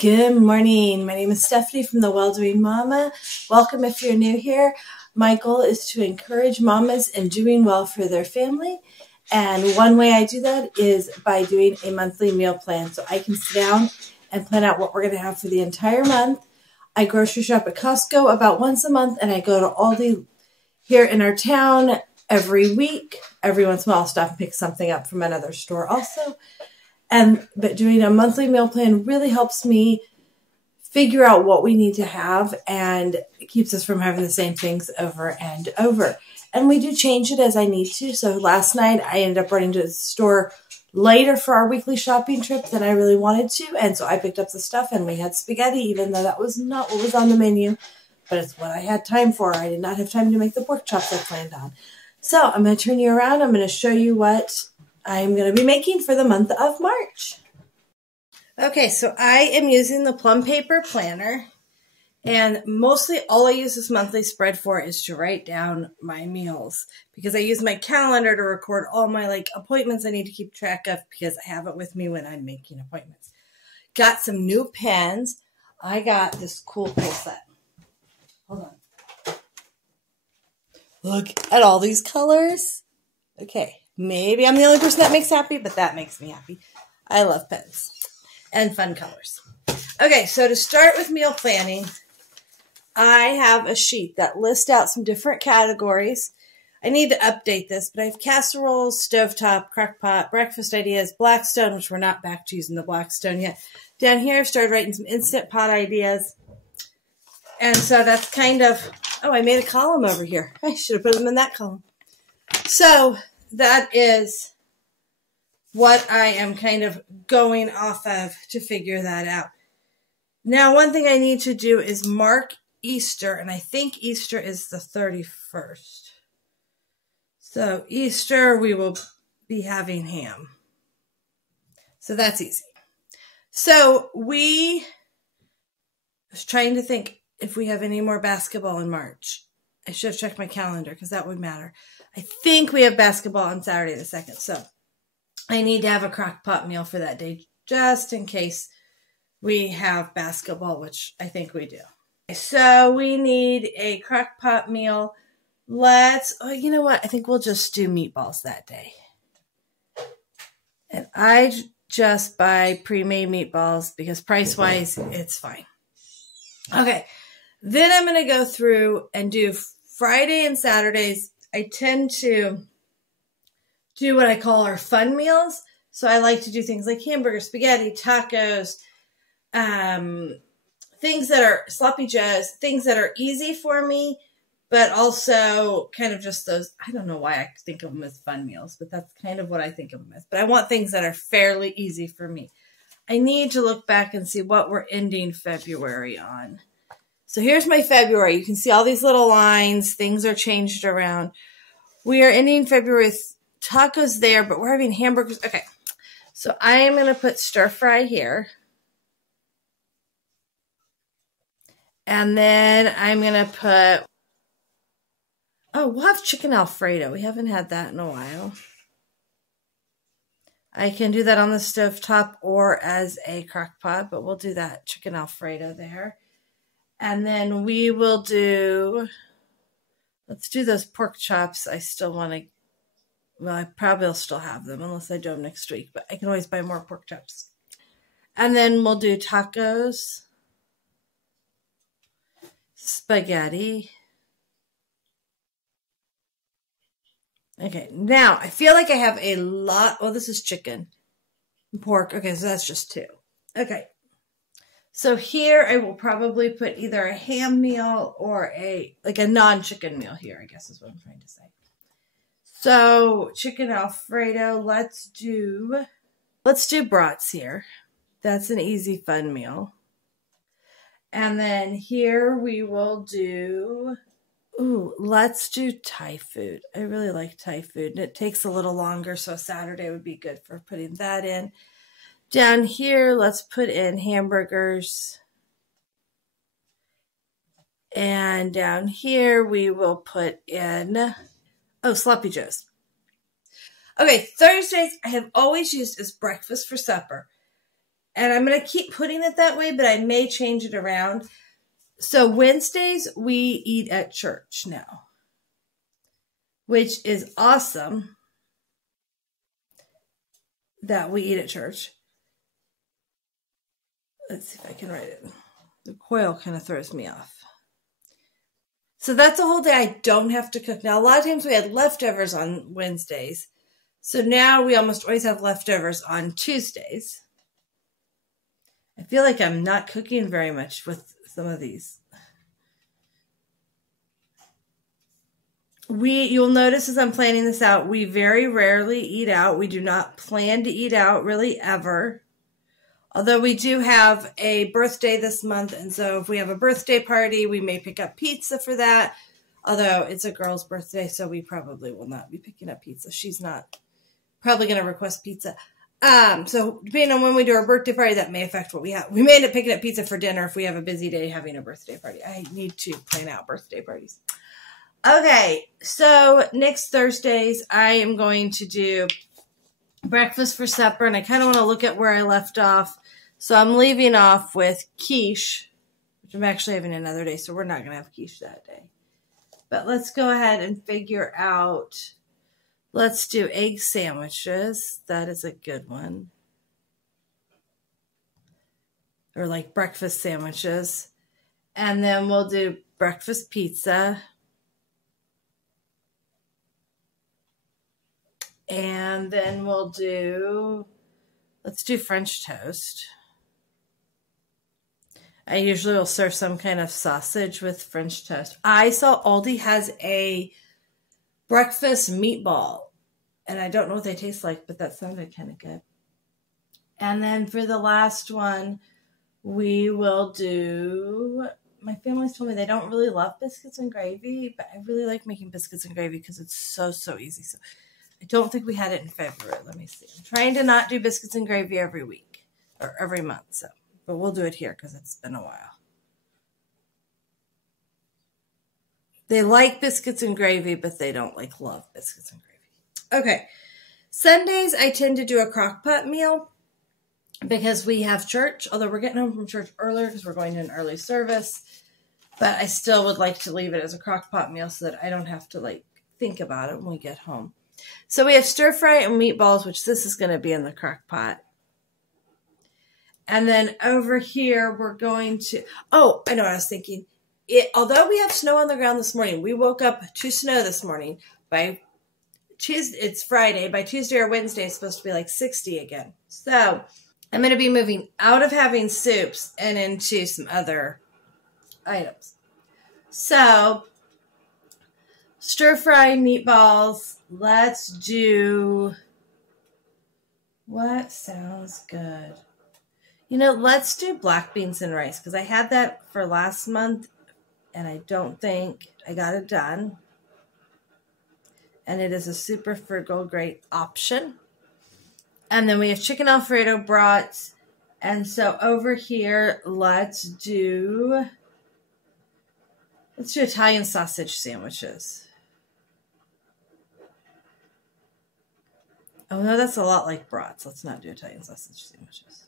Good morning. My name is Stephanie from The Well-Doing Mama. Welcome if you're new here. My goal is to encourage mamas in doing well for their family. And one way I do that is by doing a monthly meal plan. So I can sit down and plan out what we're going to have for the entire month. I grocery shop at Costco about once a month, and I go to Aldi here in our town every week. Every once in a while I'll stop and pick something up from another store also. But doing a monthly meal plan really helps me figure out what we need to have, and it keeps us from having the same things over and over. And we do change it as I need to. So last night I ended up running to the store later for our weekly shopping trip than I really wanted to. And so I picked up the stuff and we had spaghetti, even though that was not what was on the menu, but it's what I had time for. I did not have time to make the pork chops I planned on. So I'm going to turn you around. I'm going to show you what I'm going to be making for the month of March. Okay, so I am using the Plum Paper planner, and mostly all I use this monthly spread for is to write down my meals, because I use my calendar to record all my appointments I need to keep track of, because I have it with me when I'm making appointments. Got some new pens. I got this cool set. Hold on. Look at all these colors. Okay. Maybe I'm the only person that makes happy, but that makes me happy. I love pens and fun colors. Okay, so to start with meal planning, I have a sheet that lists out some different categories. I need to update this, but I have casseroles, stovetop, crockpot, breakfast ideas, Blackstone, which we're not back to using the Blackstone yet. Down here, I've started writing some Instant Pot ideas. And so that's kind of, oh, I made a column over here. I should have put them in that column. So that is what I am kind of going off of to figure that out. Now, one thing I need to do is mark Easter, and I think Easter is the 31st. So Easter, we will be having ham. So that's easy. So I was trying to think if we have any more basketball in March. I should have checked my calendar because that would matter. I think we have basketball on Saturday the 2nd, so I need to have a crock pot meal for that day just in case we have basketball, which I think we do. So we need a crock pot meal. You know what? I think we'll just do meatballs that day. And I just buy pre-made meatballs because price-wise, it's fine. Okay, then I'm going to go through and do Friday and Saturdays. I tend to do what I call our fun meals. So I like to do things like hamburger, spaghetti, tacos, things that are sloppy joes, things that are easy for me, but also kind of just those, I don't know why I think of them as fun meals, but that's kind of what I think of them as. But I want things that are fairly easy for me. I need to look back and see what we're ending February on. So here's my February. You can see all these little lines. Things are changed around. We are ending February with tacos there, but we're having hamburgers. Okay. So I am going to put stir fry here. And then I'm going to put, we'll have chicken Alfredo. We haven't had that in a while. I can do that on the stovetop or as a crock pot, but we'll do that chicken Alfredo there. And then we will let's do those pork chops. I still want to, I probably will still have them unless I do them next week, but I can always buy more pork chops. And then we'll do tacos, spaghetti. Okay, now I feel like I have a lot. Oh, this is chicken, pork. Okay, so that's just 2. Okay. So here I will probably put either a ham meal or a non-chicken meal here, I guess is what I'm trying to say. So chicken Alfredo, let's do brats here. That's an easy fun meal. And then here we will do, let's do Thai food. I really like Thai food, and it takes a little longer, so Saturday would be good for putting that in. Down here, let's put in hamburgers. And down here, we will put in, sloppy joes. Okay, Thursdays I have always used as breakfast for supper. And I'm going to keep putting it that way, but I may change it around. So Wednesdays, we eat at church now, which is awesome that we eat at church. Let's see if I can write it. The coil kind of throws me off. So that's a whole day I don't have to cook. Now, a lot of times we had leftovers on Wednesdays. So now we almost always have leftovers on Tuesdays. I feel like I'm not cooking very much with some of these. You'll notice as I'm planning this out, we very rarely eat out. We do not plan to eat out really ever. Although we do have a birthday this month, and so if we have a birthday party, we may pick up pizza for that. Although it's a girl's birthday, so we probably will not be picking up pizza. She's not probably going to request pizza. So depending on when we do our birthday party, that may affect what we have. We may end up picking up pizza for dinner if we have a busy day having a birthday party. I need to plan out birthday parties. Okay, so next Thursdays, I am going to do breakfast for supper, and I kind of want to look at where I left off. So I'm leaving off with quiche, which I'm actually having another day, so we're not going to have quiche that day. But let's go ahead and figure out, let's do egg sandwiches. That is a good one. Or like breakfast sandwiches. And then we'll do breakfast pizza. And then we'll do, let's do French toast. I usually will serve some kind of sausage with French toast. I saw Aldi has a breakfast meatball. And I don't know what they taste like, but that sounded kind of good. And then for the last one, we will do, my family's told me they don't really love biscuits and gravy, but I really like making biscuits and gravy because it's so easy. So I don't think we had it in February. Let me see. I'm trying to not do biscuits and gravy every week or every month. So, but we'll do it here because it's been a while. They like biscuits and gravy, but they don't love biscuits and gravy. Okay. Sundays, I tend to do a crock pot meal because we have church, although we're getting home from church earlier because we're going to an early service. But I still would like to leave it as a crock pot meal so that I don't have to think about it when we get home. So we have stir fry and meatballs, which this is going to be in the crock pot. And then over here, we're going to, oh, I know what I was thinking. Although we have snow on the ground this morning, we woke up to snow this morning. By Tuesday, it's Friday. By Tuesday or Wednesday, it's supposed to be 60 again. So I'm going to be moving out of having soups and into some other items. So stir fry meatballs. Let's do, what sounds good? Let's do black beans and rice because I had that for last month and I don't think I got it done. And it is a super frugal, great option. And then we have chicken Alfredo brats. And so over here, let's do Italian sausage sandwiches. Oh, no, that's a lot like brats. Let's not do Italian sausage sandwiches.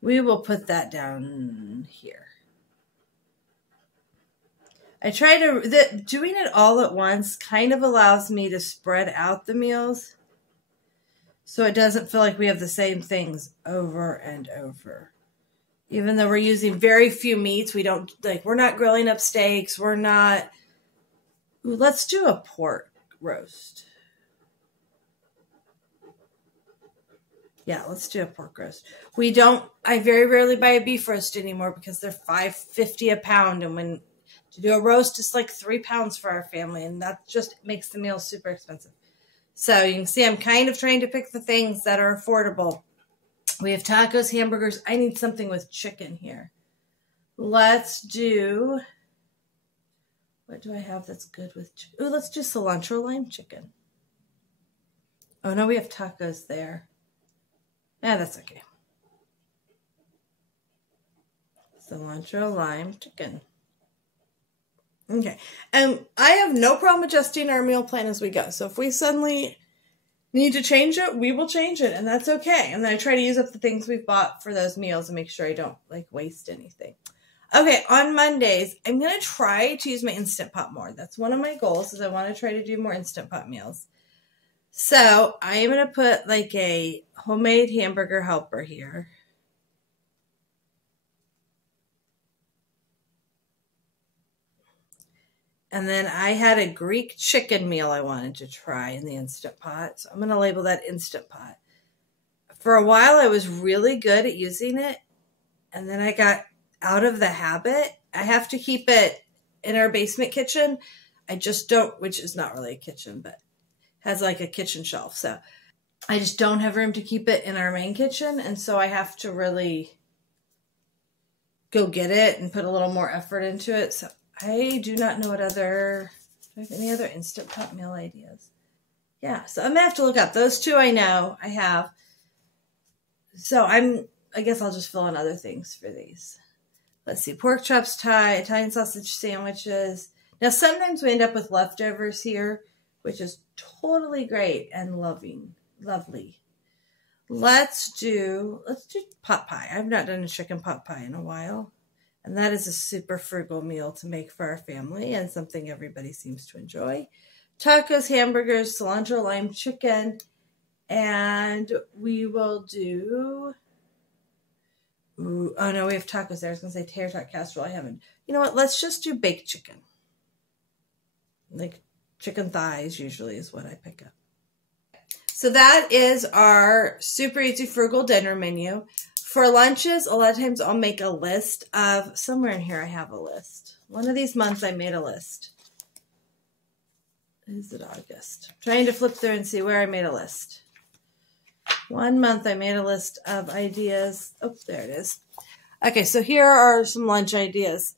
We will put that down here. I try to, doing it all at once kind of allows me to spread out the meals so it doesn't feel like we have the same things over and over. Even though we're using very few meats, we're not grilling up steaks. We're not, let's do a pork roast. Yeah, let's do a pork roast. I very rarely buy a beef roast anymore because they're $5.50 a pound. And to do a roast, it's like 3 pounds for our family. And that just makes the meal super expensive. So you can see I'm kind of trying to pick the things that are affordable. We have tacos, hamburgers. I need something with chicken here. Let's do, what do I have that's good with chicken? Ooh, let's do cilantro lime chicken. Oh, no, we have tacos there. Yeah, that's okay. Cilantro lime chicken. Okay. And I have no problem adjusting our meal plan as we go. So if we suddenly need to change it, we will change it, and that's okay. And then I try to use up the things we've bought for those meals and make sure I don't like waste anything. Okay, on Mondays, I'm going to try to use my Instant Pot more. That's one of my goals, is I want to try to do more Instant Pot meals. So I am going to put like a homemade hamburger helper here. And then I had a Greek chicken meal I wanted to try in the Instant Pot. So I'm going to label that Instant Pot. For a while, I was really good at using it. And then I got out of the habit. I have to keep it in our basement kitchen. I just don't, which is not really a kitchen, but has like a kitchen shelf. So I just don't have room to keep it in our main kitchen. And so I have to really go get it and put a little more effort into it. So I do not know what other, do I have any other Instant Pot meal ideas? Yeah, so I'm going to have to look up. Those two I know I have. So I guess I'll just fill in other things for these. Let's see, pork chops, Italian sausage sandwiches. Now, sometimes we end up with leftovers here, which is totally great and lovely. Let's do pot pie. I've not done a chicken pot pie in a while. And that is a super frugal meal to make for our family and something everybody seems to enjoy. Tacos, hamburgers, cilantro, lime chicken. And we will do... Ooh, oh, no, we have tacos there. I was going to say tater tot casserole. I haven't. You know what? Let's just do baked chicken. Like chicken thighs usually is what I pick up. So that is our super easy frugal dinner menu. For lunches, a lot of times I'll make a list of, somewhere in here I have a list. One of these months I made a list. Is it August? I'm trying to flip through and see where I made a list. One month I made a list of ideas. Oh, there it is. Okay, so here are some lunch ideas.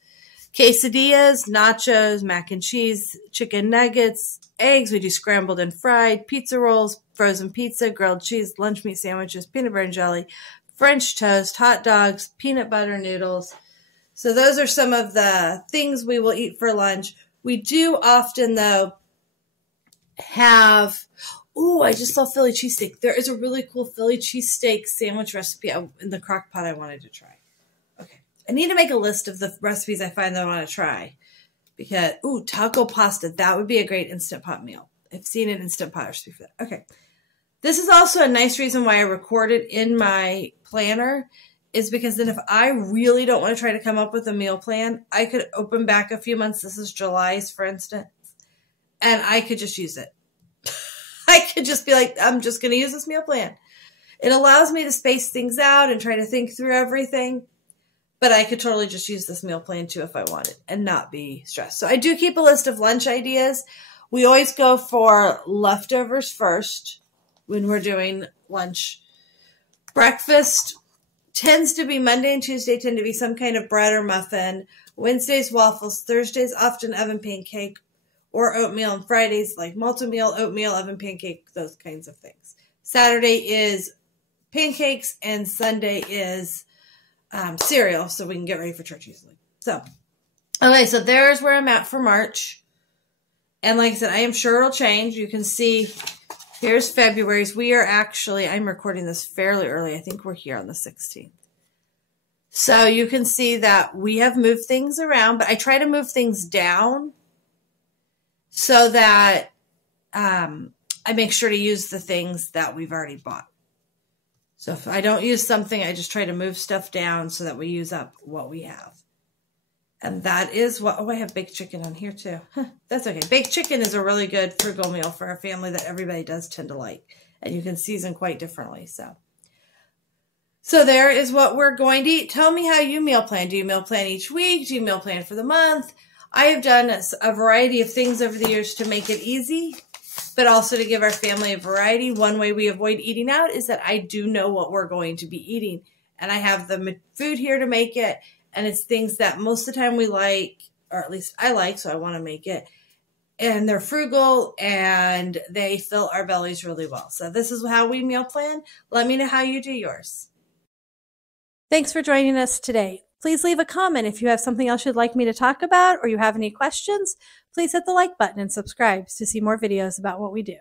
Quesadillas, nachos, mac and cheese, chicken nuggets, eggs. We do scrambled and fried, pizza rolls, frozen pizza, grilled cheese, lunch meat sandwiches, peanut butter and jelly, French toast, hot dogs, peanut butter noodles. So those are some of the things we will eat for lunch. We do often, though, have... Ooh, I just saw Philly cheesesteak. There is a really cool Philly cheesesteak sandwich recipe in the crock pot I wanted to try. Okay. I need to make a list of the recipes I find that I want to try. Because, ooh, taco pasta. That would be a great Instant Pot meal. I've seen an Instant Pot recipe for that. Okay. This is also a nice reason why I record it in my planner, is because then if I really don't want to try to come up with a meal plan, I could open back a few months. This is July's, for instance, and I could just use it. I could just be like, I'm just going to use this meal plan. It allows me to space things out and try to think through everything, but I could totally just use this meal plan too if I wanted and not be stressed. So I do keep a list of lunch ideas. We always go for leftovers first when we're doing lunch. Breakfast tends to be Monday and Tuesday tend to be some kind of bread or muffin. Wednesdays, waffles. Thursdays, often oven pancake or oatmeal. And Fridays, like multi-meal, oatmeal, oven pancake, those kinds of things. Saturday is pancakes and Sunday is cereal, so we can get ready for church easily. So, okay, so there's where I'm at for March. And like I said, I am sure it'll change. You can see... Here's February's. We are actually, I'm recording this fairly early. I think we're here on the 16th. So you can see that we have moved things around, but I try to move things down so that I make sure to use the things that we've already bought. So if I don't use something, I just try to move stuff down so that we use up what we have. And that is what, oh, I have baked chicken on here too. That's okay. Baked chicken is a really good frugal meal for our family that everybody does tend to like. And you can season quite differently. So there is what we're going to eat. Tell me how you meal plan. Do you meal plan each week? Do you meal plan for the month? I have done a variety of things over the years to make it easy, but also to give our family a variety. One way we avoid eating out is that I do know what we're going to be eating. And I have the food here to make it. And it's things that most of the time we like, or at least I like, so I want to make it. And they're frugal, and they fill our bellies really well. So this is how we meal plan. Let me know how you do yours. Thanks for joining us today. Please leave a comment if you have something else you'd like me to talk about or you have any questions. Please hit the like button and subscribe to see more videos about what we do.